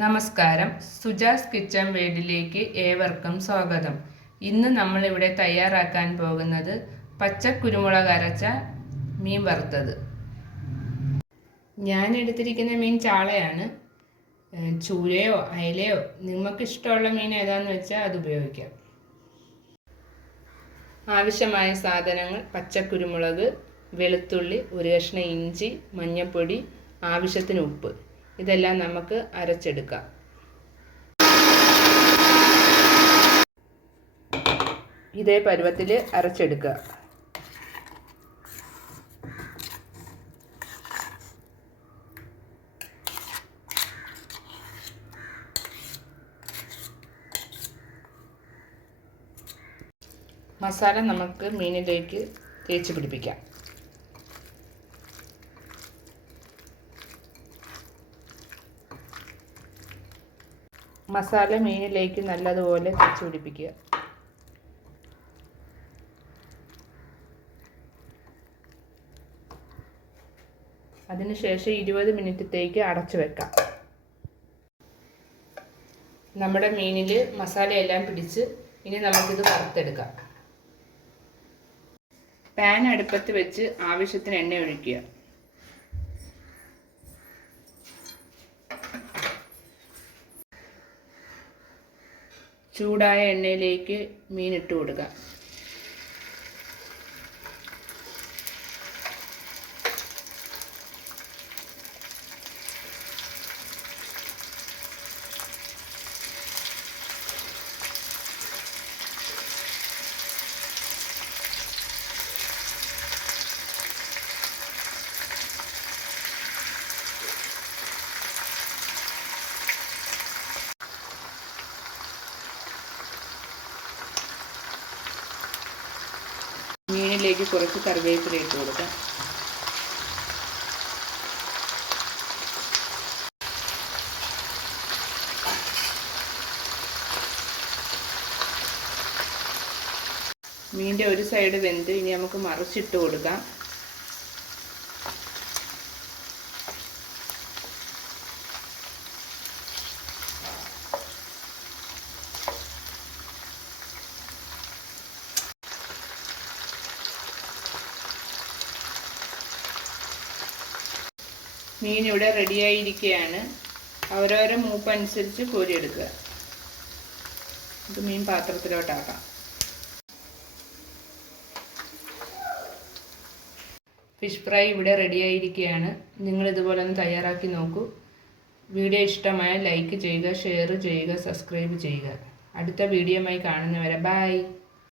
നമസ്കാരം. സുജാസ് കിച്ചൺ വേഡിലേക്ക് ഏവർക്കും സ്വാഗതം. ഇന്ന് നമ്മളിവിടെ തയ്യാറാക്കാൻ പോകുന്നത് പച്ചക്കുരുമുളക് അരച്ച മീൻ വറുത്തത്. ഞാൻ എടുത്തിരിക്കുന്ന മീൻ ചാളയാണ്. ചൂരയോ അയലയോ നിങ്ങൾക്ക് ഇഷ്ടമുള്ള മീൻ ഏതാന്ന് വെച്ചാൽ അത് ഉപയോഗിക്കാം. ആവശ്യമായ സാധനങ്ങൾ പച്ചക്കുരുമുളക് വെളുത്തുള്ളി ഒരു കഷ്ണം ഇഞ്ചി മഞ്ഞൾപ്പൊടി ആവശ്യത്തിന് ഉപ്പ്. ഇതെല്ലാം നമുക്ക് അരച്ചെടുക്കാം. ഇതേ പരുവത്തിൽ അരച്ചെടുക്കുക മസാല നമുക്ക് മീനിലേക്ക് തേച്ച് പിടിപ്പിക്കാം. മസാല മീനിലേക്ക് നല്ലതുപോലെ തേച്ച് പിടിപ്പിക്കുക. അതിനുശേഷം ഇരുപത് മിനിറ്റത്തേക്ക് അടച്ചു വെക്കാം. നമ്മുടെ മീനിൽ മസാലയെല്ലാം പിടിച്ച് ഇനി നമുക്കിത് വറുത്തെടുക്കാം. പാൻ അടുപ്പത്ത് വെച്ച് ആവശ്യത്തിന് എണ്ണ ഒഴിക്കുക. ചൂടായ എണ്ണയിലേക്ക് മീൻ ഇട്ടു കൊടുക്കുക മീനിലേക്ക് കുറച്ച് കറിവേപ്പില ഇട്ട് കൊടുക്കാം. മീന്റെ ഒരു സൈഡ് വെന്ത് ഇനി നമുക്ക് മറിച്ചിട്ട് കൊടുക്കാം. മീൻ ഇവിടെ റെഡിയായിരിക്കുകയാണ് ഓരോരോ മൂപ്പനുസരിച്ച് കോരിയെടുക്കുക. ഇത് മീൻ പാത്രത്തിലോട്ടാക്കാം. ഫിഷ് ഫ്രൈ ഇവിടെ റെഡിയായിരിക്കുകയാണ് നിങ്ങൾ ഇതുപോലെ ഒന്ന് തയ്യാറാക്കി നോക്കൂ. വീഡിയോ ഇഷ്ടമായ ലൈക്ക് ചെയ്യുക ഷെയർ ചെയ്യുക സബ്സ്ക്രൈബ് ചെയ്യുക. അടുത്ത വീഡിയോ വീഡിയോയുമായി കാണുന്നവരെ ബൈ.